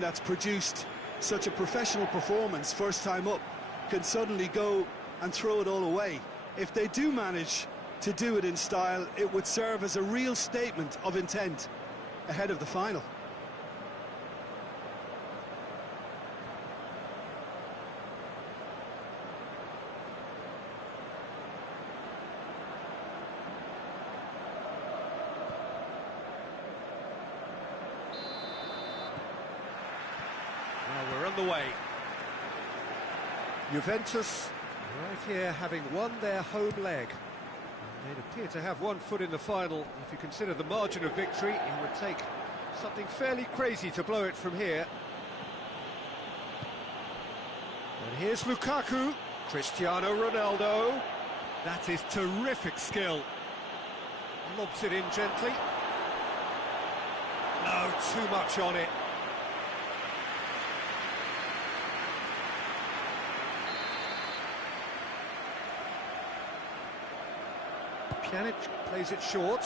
that's produced such a professional performance first time up can suddenly go and throw it all away. If they do manage to do it in style, it would serve as a real statement of intent ahead of the final. Well, we're on the way. Juventus right here having won their home leg. They'd appear to have one foot in the final. If you consider the margin of victory, it would take something fairly crazy to blow it from here. And here's Lukaku, Cristiano Ronaldo. That is terrific skill. Lobs it in gently. No, too much on it. Pjanic plays it short.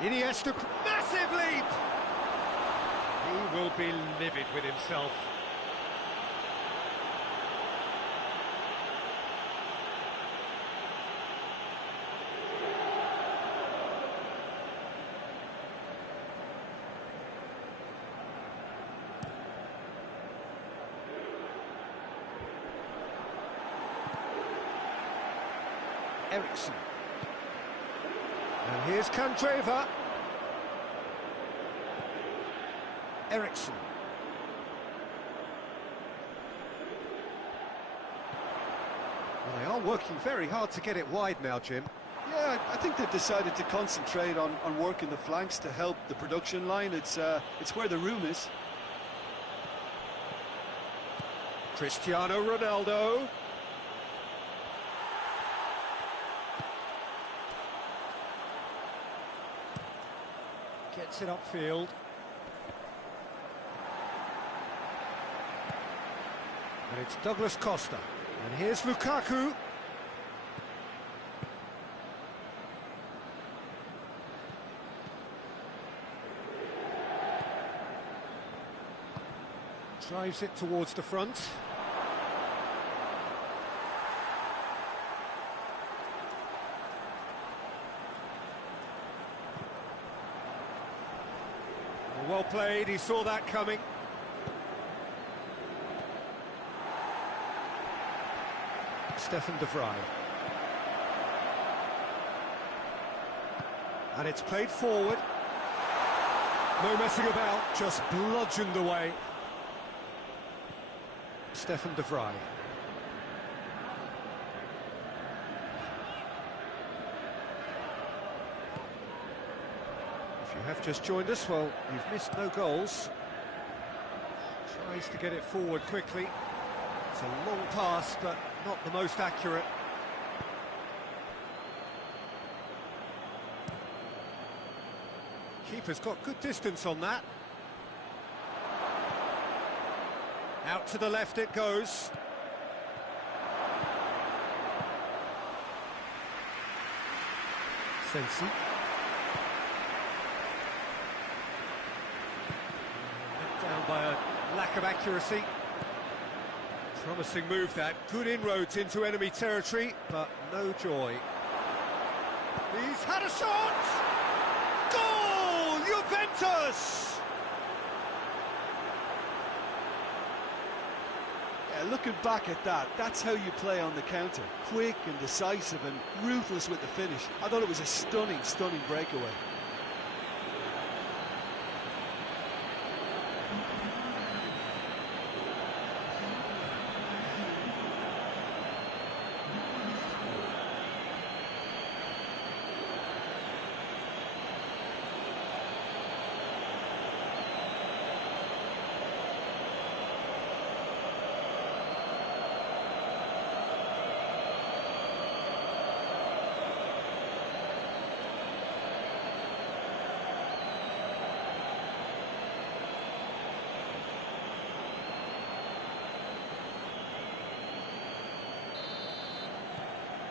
Iniesta, massive leap! He will be livid with himself. Ericsson. And here's Candreva. Ericsson. Well, they are working very hard to get it wide now, Jim. Yeah, I think they've decided to concentrate on working the flanks to help the production line. It's where the room is. Cristiano Ronaldo. Gets it upfield. And it's Douglas Costa. And here's Lukaku. Drives it towards the front. Well played, he saw that coming. Stefan de Vrij. And it's played forward. No messing about, just bludgeoned away. Stefan de Vrij. If you have just joined us, well, you've missed no goals. Tries to get it forward quickly. It's a long pass, but not the most accurate. Keeper's got good distance on that. Out to the left it goes. Sensi. Down by a lack of accuracy. Promising move that. Good inroads into enemy territory, but no joy. He's had a shot! Goal! Juventus! Yeah, looking back at that, that's how you play on the counter. Quick and decisive and ruthless with the finish. I thought it was a stunning, stunning breakaway.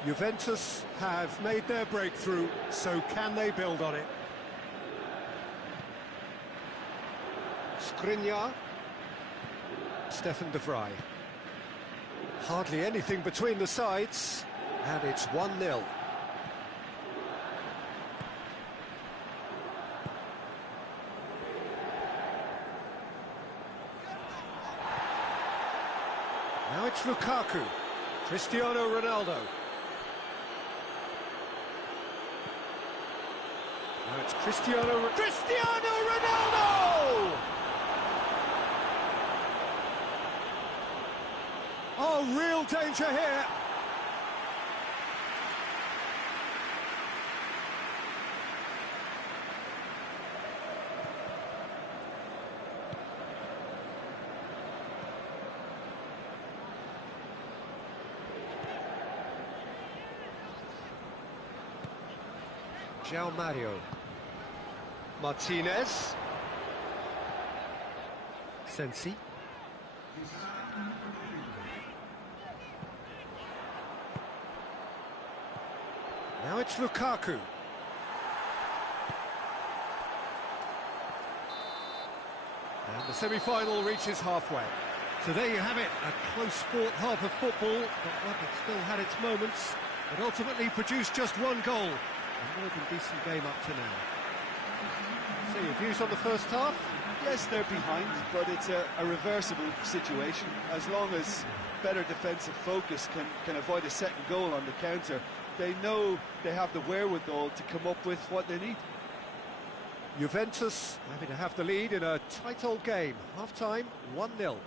Juventus have made their breakthrough, so can they build on it? Skriniar. Stefan de Vrij. Hardly anything between the sides, and it's 1-0. Now it's Lukaku, Cristiano Ronaldo. Now it's Cristiano Ronaldo! Oh, real danger here. João Mario. Martinez. Sensi. Now it's Lukaku. And the semi-final reaches halfway. So there you have it, a close-fought half of football, but one that still had its moments, but ultimately produced just one goal. A more than decent game up to now. So your views on the first half? Yes, they're behind, but it's a reversible situation. As long as better defensive focus can avoid a second goal on the counter, they know they have the wherewithal to come up with what they need. Juventus happy to have the lead in a tight old game. Half-time, 1-0.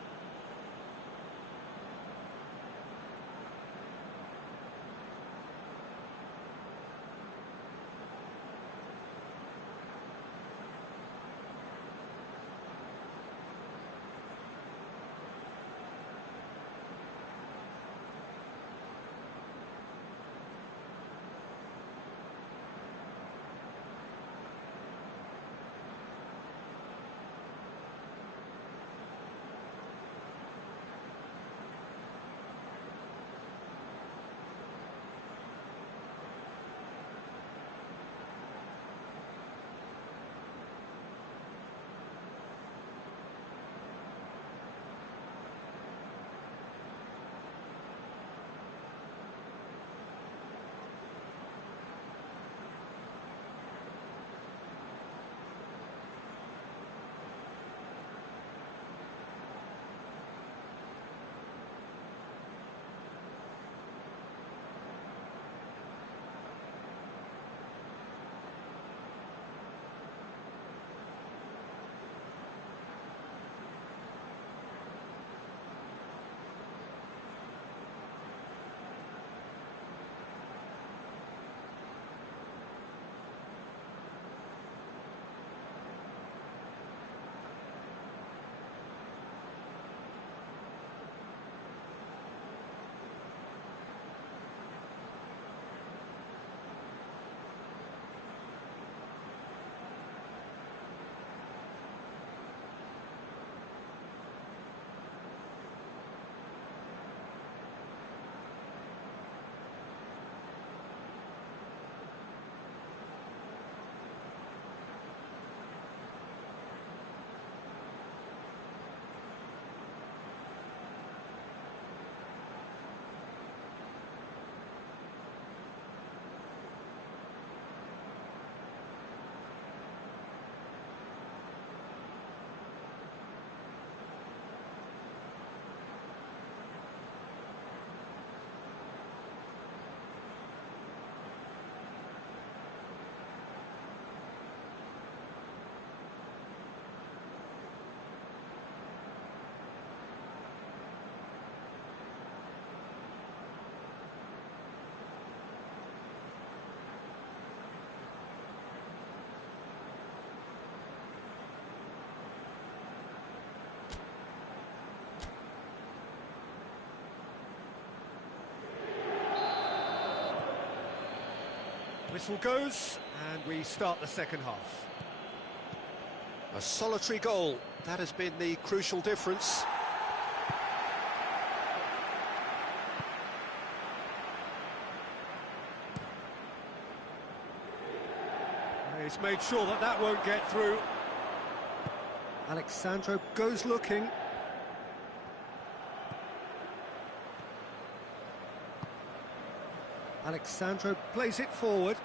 Whistle goes, and we start the second half. A solitary goal, that has been the crucial difference. He's made sure that that won't get through. Alexandro goes looking. Alexandro plays it forward.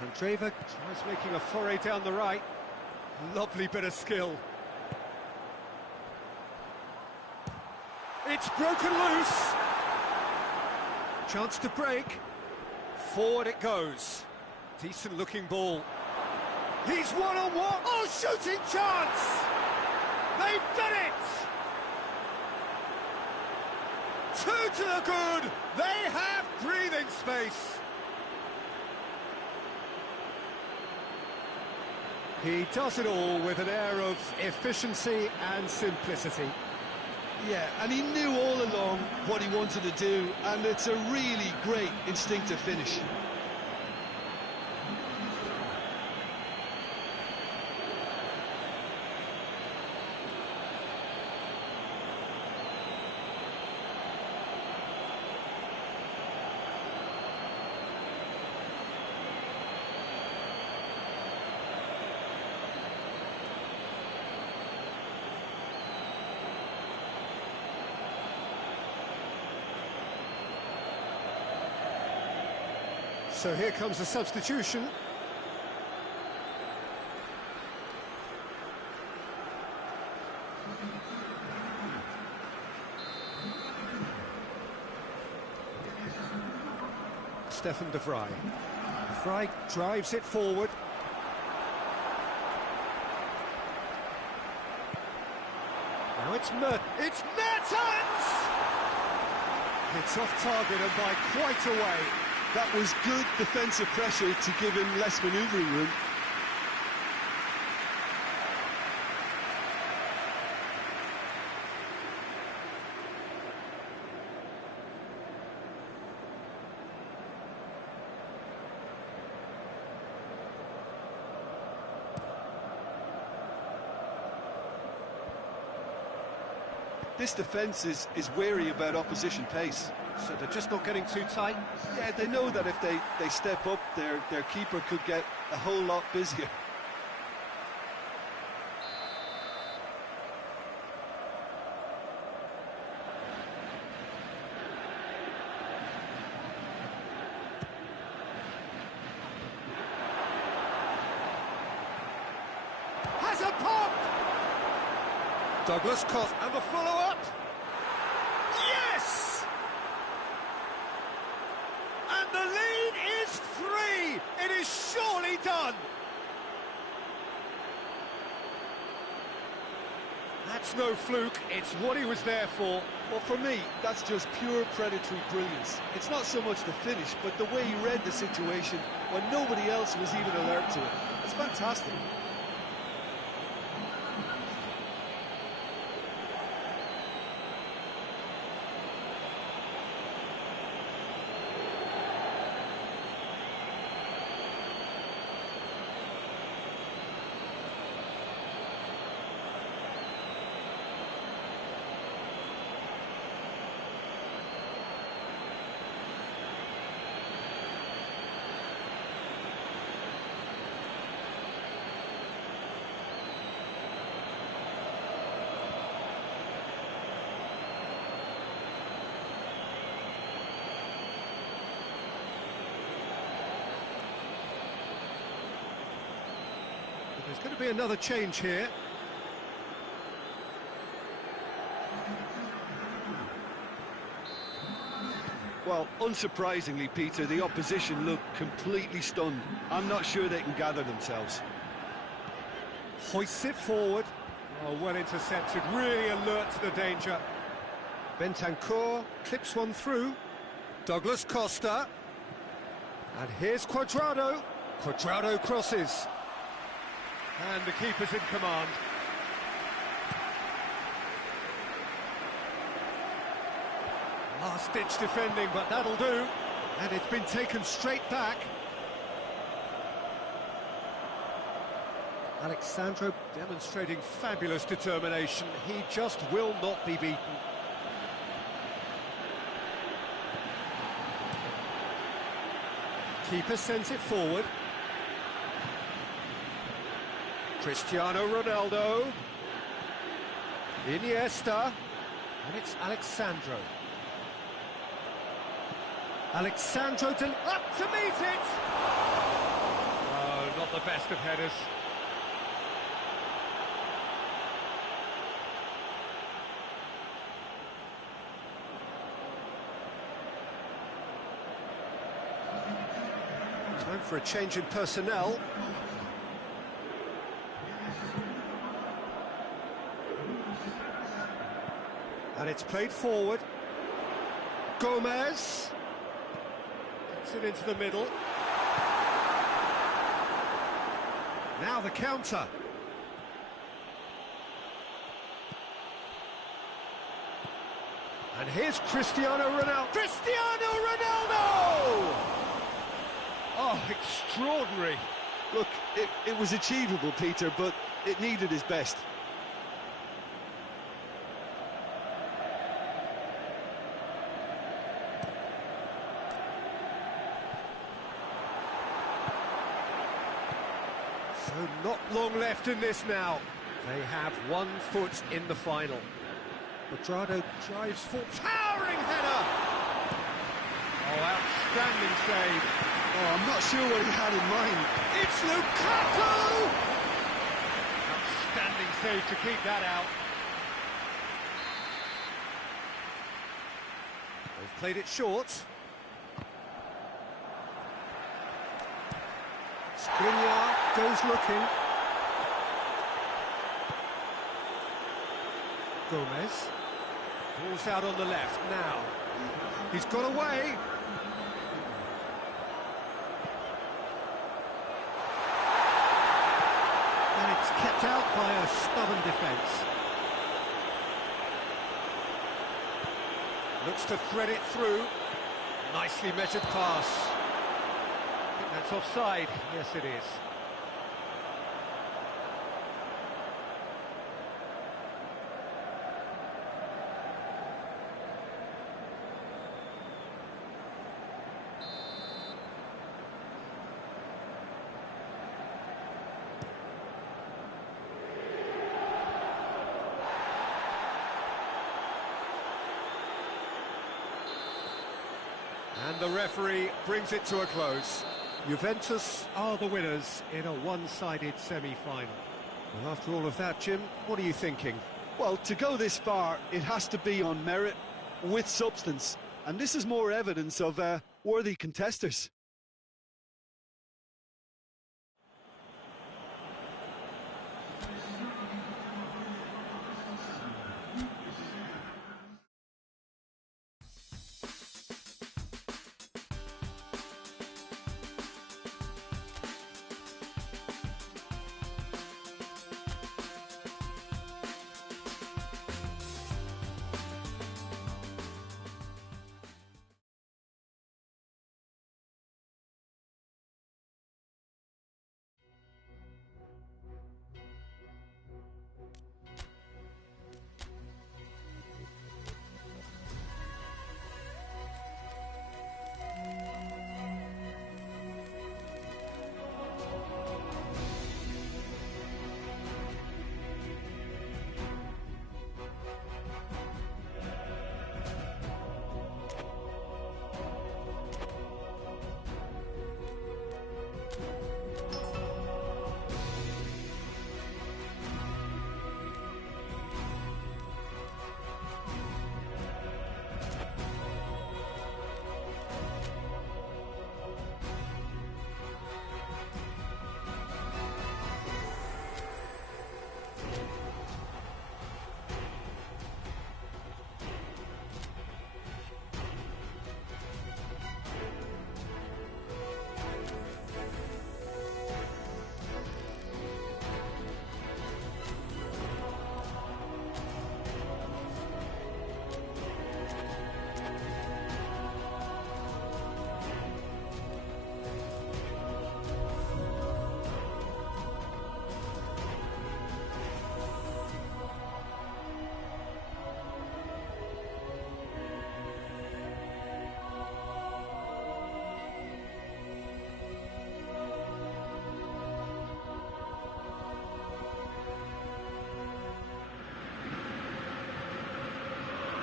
Andreva tries making a foray down the right. Lovely bit of skill. It's broken loose. Chance to break. Forward it goes. Decent looking ball. He's one-on-one. Oh, shooting chance! They've done it! Two to the good. They have breathing space. He does it all with an air of efficiency and simplicity. Yeah, and he knew all along what he wanted to do, and it's a really great instinctive finish. So here comes the substitution. Stefan de Vrij. De Vrij drives it forward. Now it's Mertens! It's off target and by quite a way. That was good defensive pressure to give him less manoeuvring room. This defence is wary about opposition pace. So they're just not getting too tight? Yeah, they know that if they step up, their keeper could get a whole lot busier. Has a pop! Douglas Costa and the follow-up. Yes! And the lead is 3! It is surely done! That's no fluke, it's what he was there for. Well, for me, that's just pure predatory brilliance. It's not so much the finish, but the way he read the situation when nobody else was even alert to it. It's fantastic. There's going to be another change here. Well, unsurprisingly, Peter, the opposition look completely stunned. I'm not sure they can gather themselves. Hoists it forward. Oh, well intercepted, really alert to the danger. Bentancur clips one through. Douglas Costa. And here's Cuadrado. Cuadrado crosses. And the keeper's in command. Last-ditch defending, but that'll do. And it's been taken straight back. Alexandro demonstrating fabulous determination. He just will not be beaten. Keeper sends it forward. Cristiano Ronaldo. Iniesta. And it's Alexandro. Alexandro up to meet it! Oh, not the best of headers. Time for a change in personnel. And it's played forward. Gomez. Gets it into the middle. Now the counter. And here's Cristiano Ronaldo. Cristiano Ronaldo! Oh, extraordinary. Look, it was achievable, Peter, but it needed his best. So not long left in this now. They have 1 foot in the final. Quadrado drives for towering header. Oh, outstanding save. Oh, I'm not sure what he had in mind. It's Lukaku! Outstanding save to keep that out. They've played it short. Skriniar goes looking. Gomez. Ball's out on the left now. He's got away. And it's kept out by a stubborn defence. Looks to thread it through. Nicely measured pass. That's offside. Yes, it is. And the referee brings it to a close. Juventus are the winners in a one-sided semi-final. Well, after all of that, Jim, what are you thinking? Well, to go this far, it has to be on merit, with substance. And this is more evidence of worthy contesters.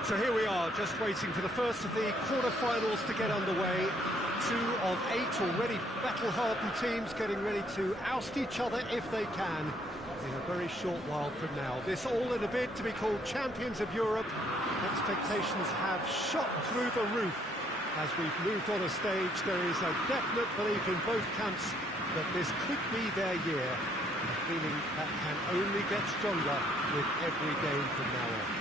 So here we are, just waiting for the first of the quarter-finals to get underway. 2 of 8 already battle-hardened teams getting ready to oust each other if they can in a very short while from now. This all in a bid to be called champions of Europe. Expectations have shot through the roof. As we've moved on a stage, there is a definite belief in both camps that this could be their year. A feeling that can only get stronger with every game from now on.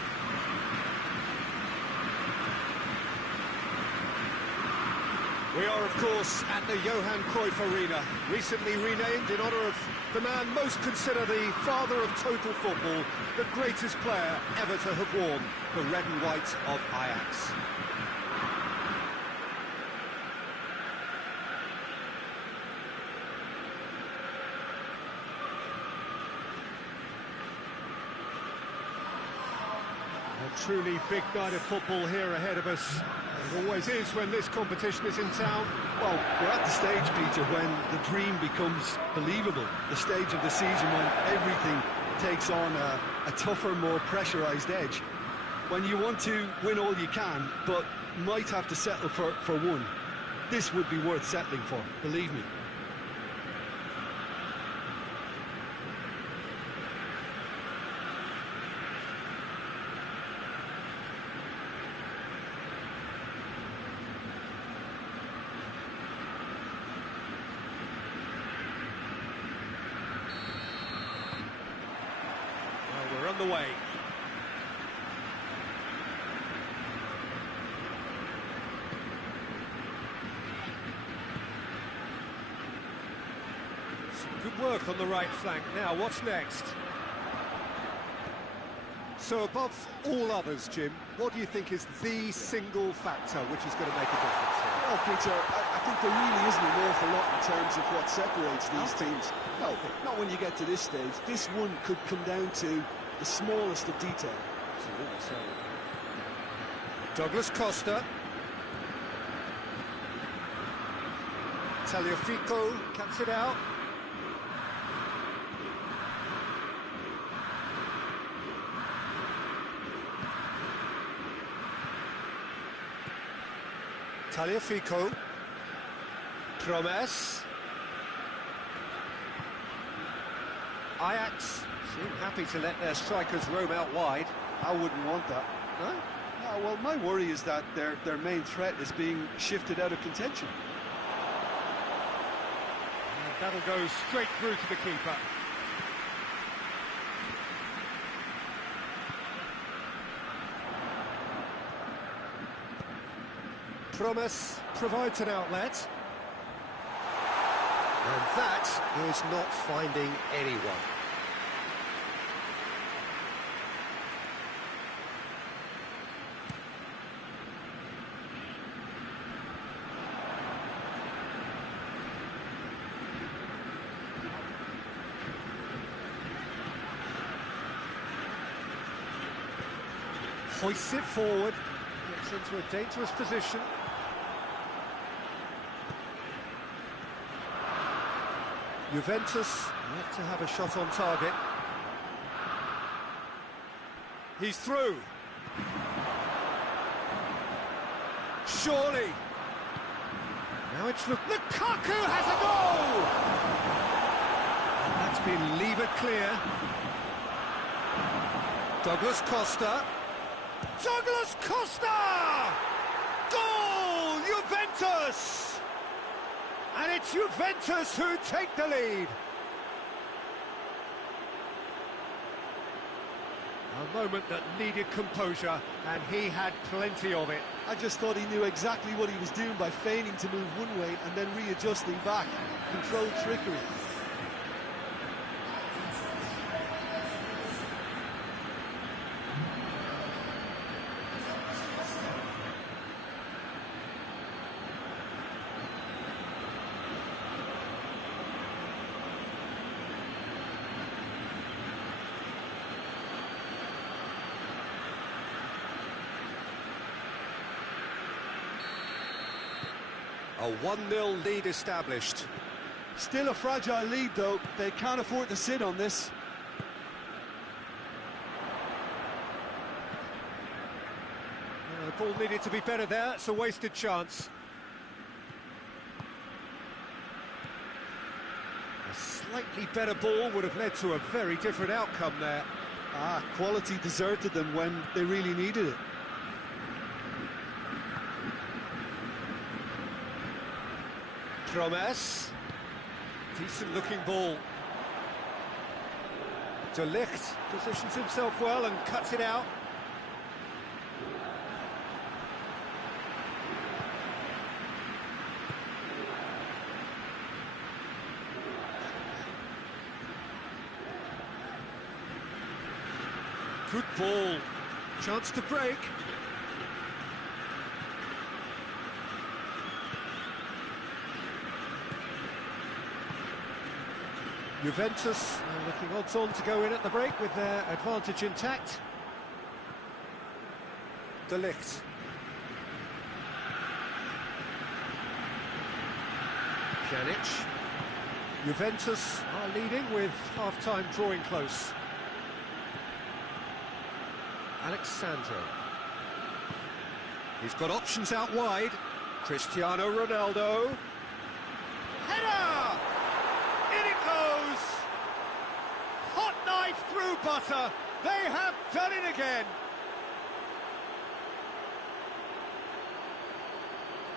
We are, of course, at the Johan Cruyff Arena, recently renamed in honour of the man most considered the father of total football, the greatest player ever to have worn the red and white of Ajax. A truly big night of football here ahead of us. It always is when this competition is in town. Well, we're at the stage, Peter, when the dream becomes believable. The stage of the season when everything takes on a tougher, more pressurised edge. When you want to win all you can, but might have to settle for one. This would be worth settling for, believe me. We're on the way. Some good work on the right flank. Now, what's next? So above all others, Jim, what do you think is the single factor which is going to make a difference here? Well, Peter, I think there really isn't an awful lot in terms of what separates these teams. No, not when you get to this stage. This one could come down to the smallest of detail. Absolutely so. Douglas Costa. Tagliafico cuts it out. Tagliafico. Promes. Ajax seem happy to let their strikers roam out wide. I wouldn't want that. No? No, well, my worry is that their main threat is being shifted out of contention. And that'll go straight through to the keeper. Promes provides an outlet. And that is not finding anyone. Hoists it forward, gets into a dangerous position. Juventus yet to have a shot on target. He's through. Surely. Now it's Lukaku has a goal! And that's been levered clear. Douglas Costa. Douglas Costa! Goal! Juventus! And it's Juventus who take the lead. A moment that needed composure, and he had plenty of it. I just thought he knew exactly what he was doing by feigning to move one way and then readjusting back. Controlled trickery. A 1-0 lead established. Still a fragile lead, though. They can't afford to sit on this. ball needed to be better there. It's a wasted chance. A slightly better ball would have led to a very different outcome there. Quality deserted them when they really needed it. Promes. Decent looking ball. De Ligt positions himself well and cuts it out. Good ball. Chance to break. Juventus looking odds-on to go in at the break with their advantage intact. De Ligt. Pjanic. Juventus are leading with half-time drawing close. Alexandro. He's got options out wide. Cristiano Ronaldo. Header! In it goes! Hot knife through butter. They have done it again.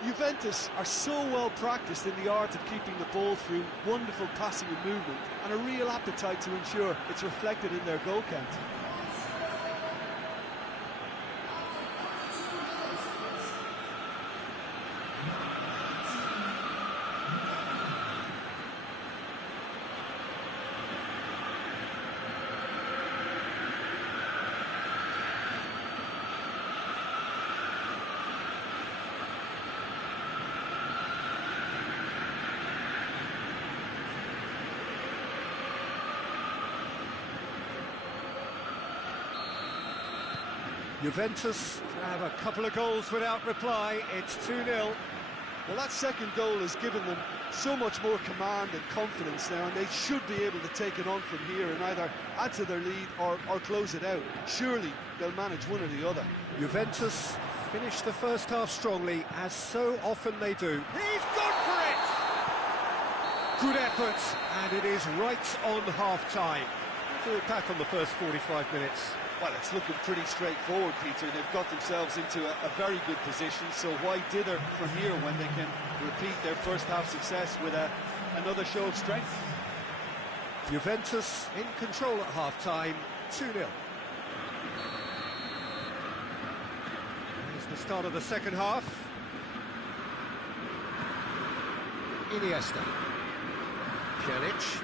Juventus are so well practiced in the art of keeping the ball through wonderful passing and movement, and a real appetite to ensure it's reflected in their goal count. Juventus have a couple of goals without reply. It's 2-0. Well, that second goal has given them so much more command and confidence now, and they should be able to take it on from here and either add to their lead or close it out. Surely they'll manage one or the other. Juventus finished the first half strongly, as so often they do. He's gone for it! Good effort, and it is right on half-time. Do it back on the first 45 minutes. Well, it's looking pretty straightforward, Peter. They've got themselves into a very good position, so why dither from here when they can repeat their first half success with another show of strength? Juventus in control at half-time, 2-0. Here's the start of the second half. Iniesta. Pjanic.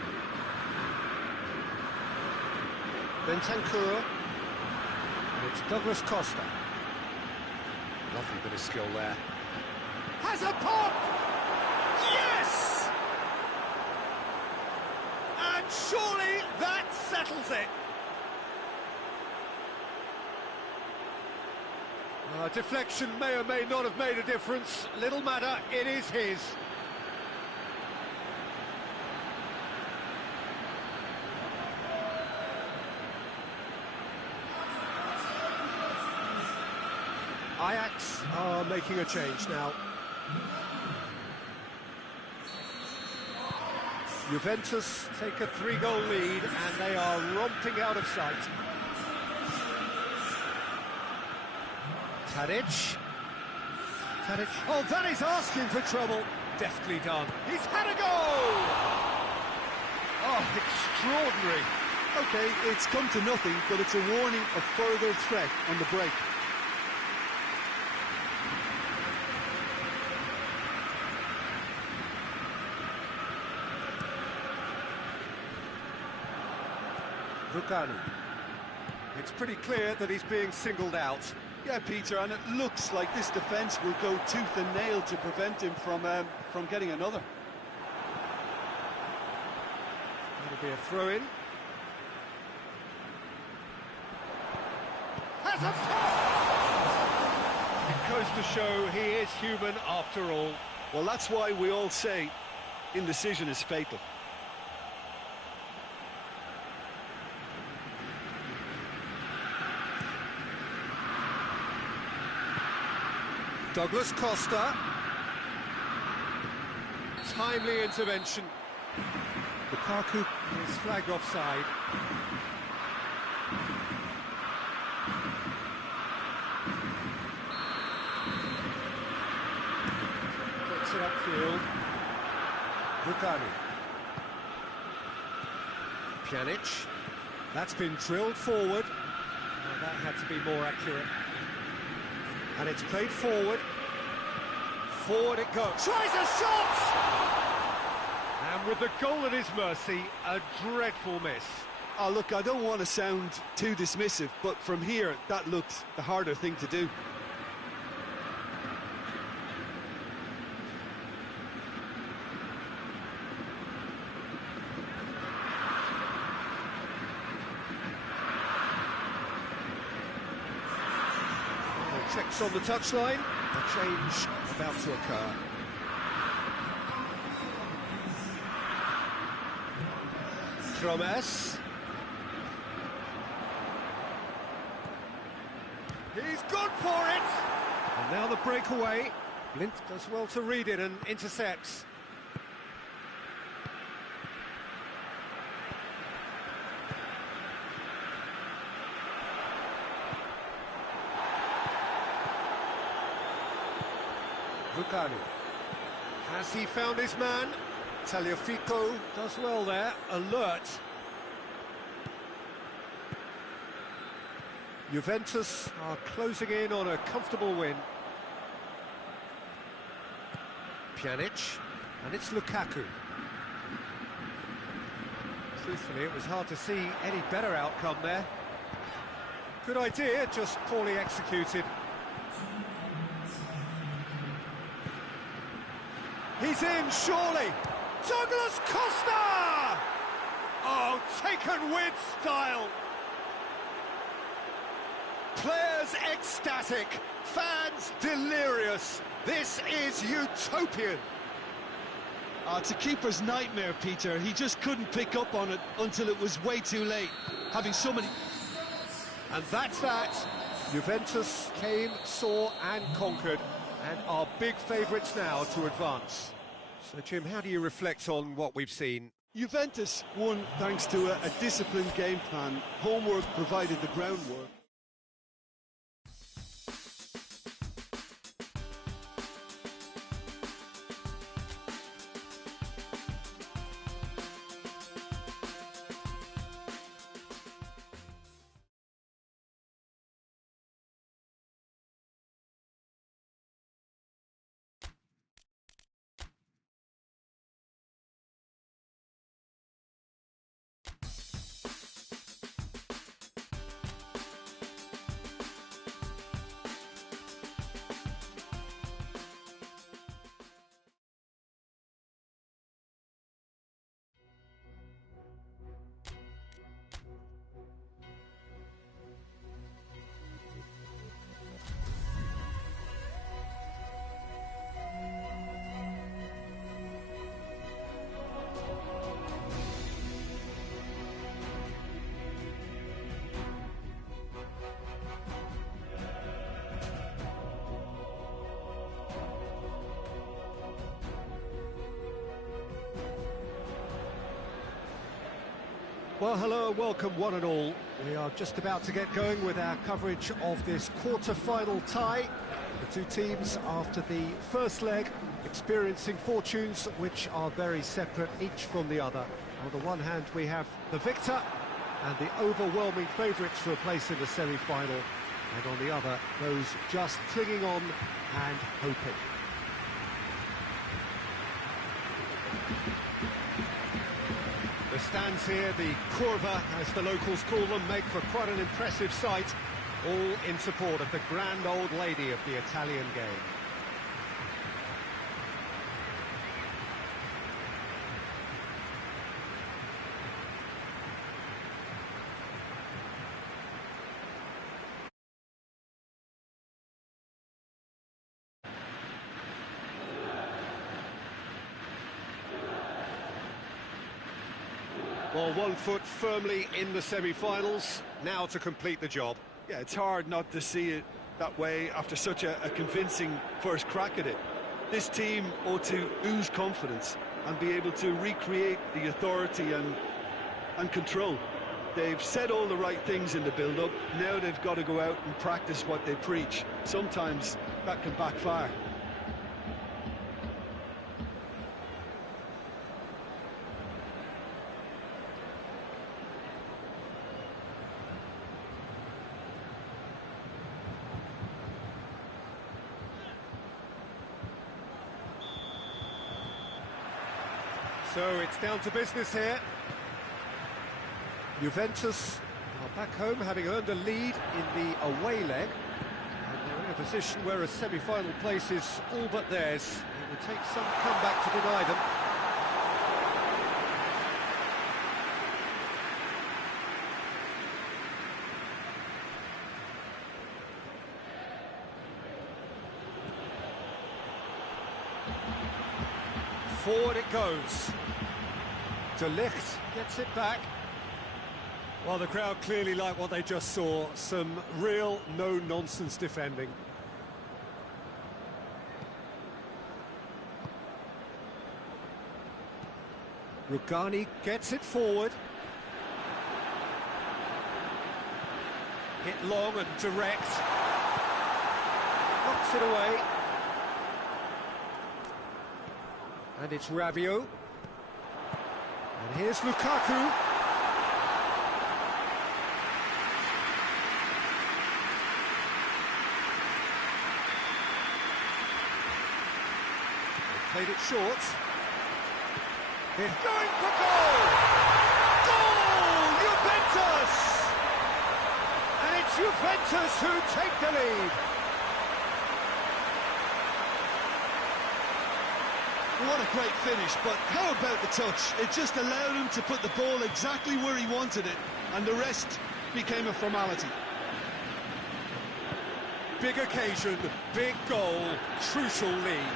Bentancur. It's Douglas Costa. Lovely bit of skill there. Has a pop! Yes! And surely that settles it. Deflection may or may not have made a difference. Little matter, it is his. Ajax are making a change now. Juventus take a 3-goal lead and they are romping out of sight. Tadic. Oh, that is asking for trouble. Deftly done. He's had a goal! Oh, extraordinary. OK, it's come to nothing, but it's a warning of further threat on the break. Rugani. It's pretty clear that he's being singled out. Yeah, Peter, and it looks like this defence will go tooth and nail to prevent him from getting another. That'll be a throw-in. Has a pop! It goes to show he is human after all. Well, that's why we all say indecision is fatal. Douglas Costa. Timely intervention. Lukaku is flagged offside. Gets it upfield. Lukaku. Pjanic. That's been drilled forward. Well, that had to be more accurate. And it's played forward. Forward it goes. Tries a shot! And with the goal at his mercy, a dreadful miss. Oh, look, I don't want to sound too dismissive, but from here, that looked the harder thing to do. Checks on the touchline. A change about to occur. Promes. He's gone for it! And now the breakaway. Blint does well to read it and intercepts. Lukaku. Has he found his man? Tagliafico does well there, alert. Juventus are closing in on a comfortable win. Pjanic, and it's Lukaku. Truthfully, it was hard to see any better outcome there. Good idea, just poorly executed. He's in, surely! Douglas Costa! Oh, taken with style! Players ecstatic, fans delirious. This is utopian. It's a keeper's nightmare, Peter. He just couldn't pick up on it until it was way too late, having so many... And that's that. Juventus came, saw and conquered, and are big favourites now to advance. So, Jim, how do you reflect on what we've seen? Juventus won thanks to a disciplined game plan. Homework provided the groundwork. Well, hello and welcome one and all. We are just about to get going with our coverage of this quarter-final tie. The two teams, after the first leg, experiencing fortunes which are very separate, each from the other. On the one hand, we have the victor and the overwhelming favourites for a place in the semi-final, and on the other, those just clinging on and hoping. The stands here, the curva, as the locals call them, make for quite an impressive sight, all in support of the grand old lady of the Italian game. Well, 1 foot firmly in the semi-finals, now to complete the job. Yeah, it's hard not to see it that way after such a convincing first crack at it. This team ought to ooze confidence and be able to recreate the authority and control. They've said all the right things in the build-up. Now they've got to go out and practice what they preach. Sometimes that can backfire. So it's down to business here. Juventus are back home, having earned a lead in the away leg. And they're in a position where a semi-final place is all but theirs. It will take some comeback to deny them. Forward it goes. De Ligt gets it back. Well, the crowd clearly like what they just saw. Some real no-nonsense defending. Rugani gets it forward. Hit long and direct. Knocks it away. And it's Rabiot. And here's Lukaku. They've played it short. They're going for goal! Goal! Juventus! And it's Juventus who take the lead. What a great finish, but how about the touch? It just allowed him to put the ball exactly where he wanted it, and the rest became a formality. Big occasion, big goal, crucial lead.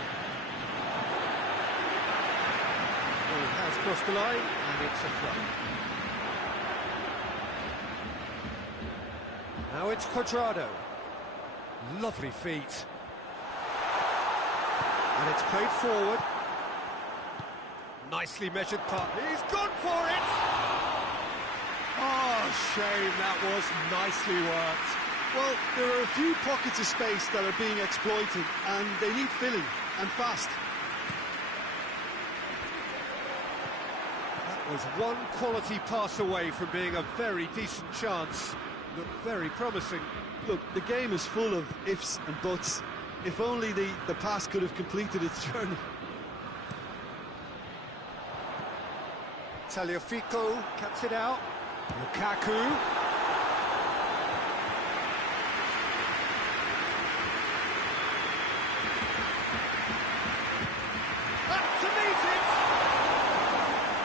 Ball has crossed the line, and it's a throw. Now it's Cuadrado. Lovely feet. And it's played forward. Nicely measured putt. He's gone for it! Oh, shame, that was nicely worked. Well, there are a few pockets of space that are being exploited, and they need filling, and fast. That was one quality pass away from being a very decent chance. Looked very promising. Look, the game is full of ifs and buts. If only the pass could have completed its journey. Tagliafico cuts it out. Lukaku. Up to meet it!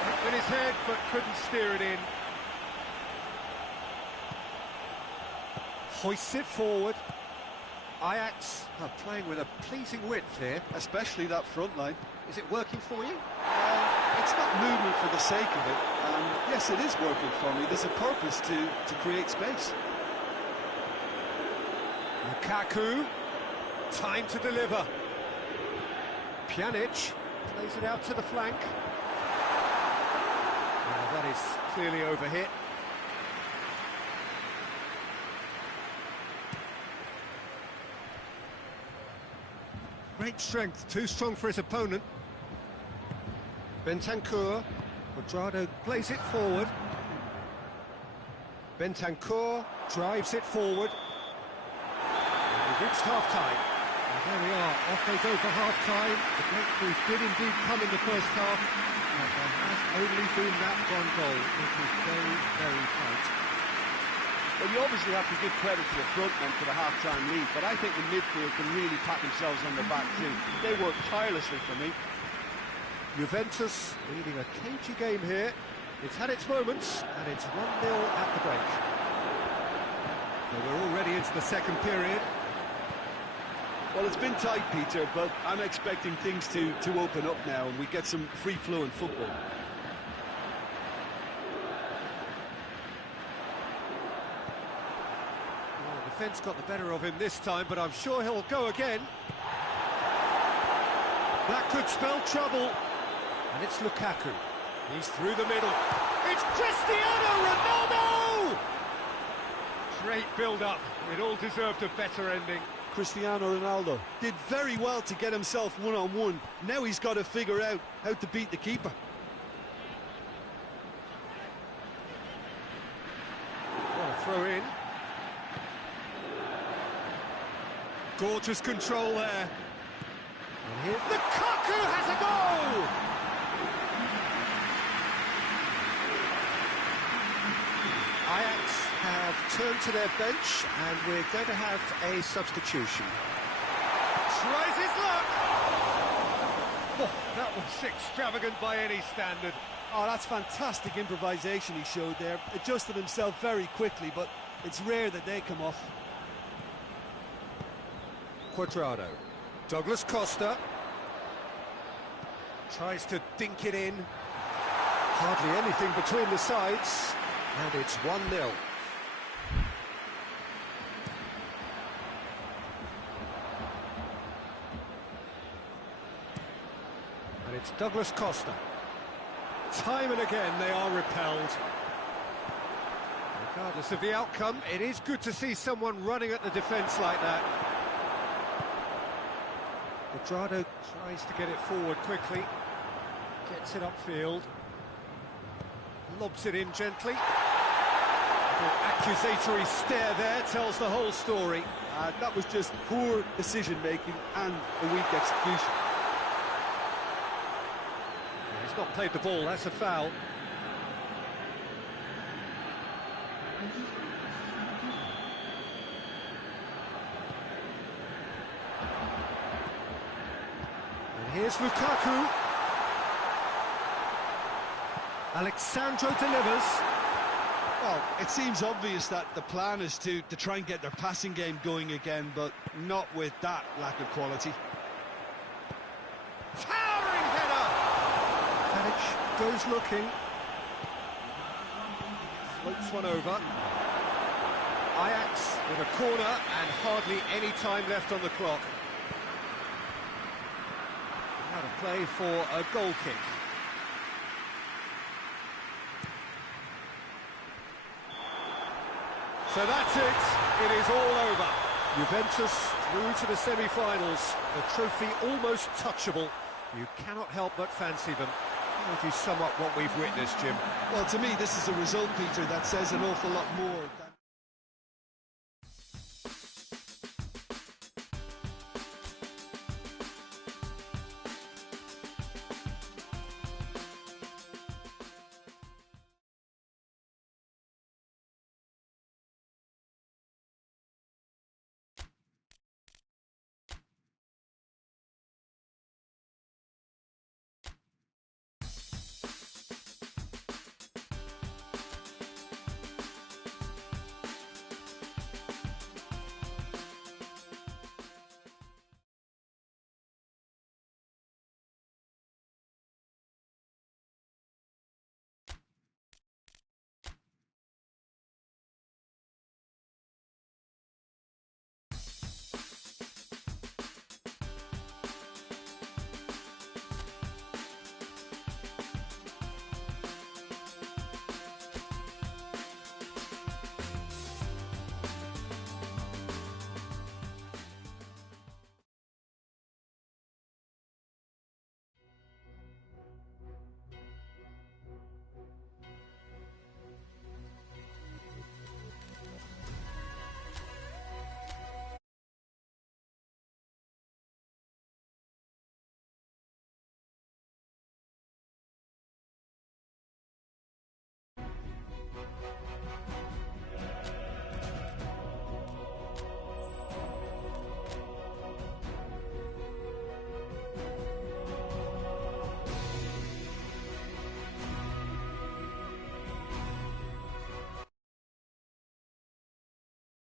Hit with his head, but couldn't steer it in. Hoists it forward. Ajax are playing with a pleasing width here. Especially that front line. Is it working for you? It's not movement for the sake of it. Yes, it is working for me. There's a purpose to create space. Lukaku, time to deliver. Pjanic plays it out to the flank. Well, that is clearly overhit. Great strength, too strong for his opponent. Bentancur, Cuadrado plays it forward. Bentancur drives it forward. We've reached half-time. And there we are, off they go for half-time. The breakthrough did indeed come in the first half, but there has only been that one goal. It was very, very tight. Well, you obviously have to give credit to the front men for the half-time lead, but I think the midfield can really pat themselves on the back too. They work tirelessly for me. Juventus leading a cagey game here. It's had its moments, and it's 1-0 at the break. So we're already into the second period. Well, it's been tight, Peter, but I'm expecting things to open up now and we get some free-flowing football. Well, the Defence got the better of him this time, but I'm sure he'll go again. That could spell trouble. And it's Lukaku. He's through the middle. It's Cristiano Ronaldo! Great build-up. It all deserved a better ending. Cristiano Ronaldo did very well to get himself one-on-one. Now he's got to figure out how to beat the keeper. Well, a throw in. Gorgeous control there. And here, Lukaku has a goal! Ajax have turned to their bench, and we're going to have a substitution. Tries his luck! Oh, that was extravagant by any standard. Oh, that's fantastic improvisation he showed there. Adjusted himself very quickly, but it's rare that they come off. Cuadrado. Douglas Costa. Tries to dink it in. Hardly anything between the sides. And it's 1-0. And it's Douglas Costa. Time and again they are repelled. Regardless of the outcome, it is good to see someone running at the defence like that. Cuadrado tries to get it forward quickly. Gets it upfield. Lobs it in gently. The accusatory stare there tells the whole story. That was just poor decision-making and a weak execution. He's not played the ball, that's a foul. And here's Lukaku. Alexandro delivers. Well, it seems obvious that the plan is to try and get their passing game going again, but not with that lack of quality. Towering header! Tadic goes looking. Floats one over. Ajax with a corner and hardly any time left on the clock. Out of play for a goal kick. So that's it. It is all over. Juventus through to the semi-finals. The trophy almost touchable. You cannot help but fancy them. How would you sum up what we've witnessed, Jim? Well, to me, this is a result, Peter, that says an awful lot more.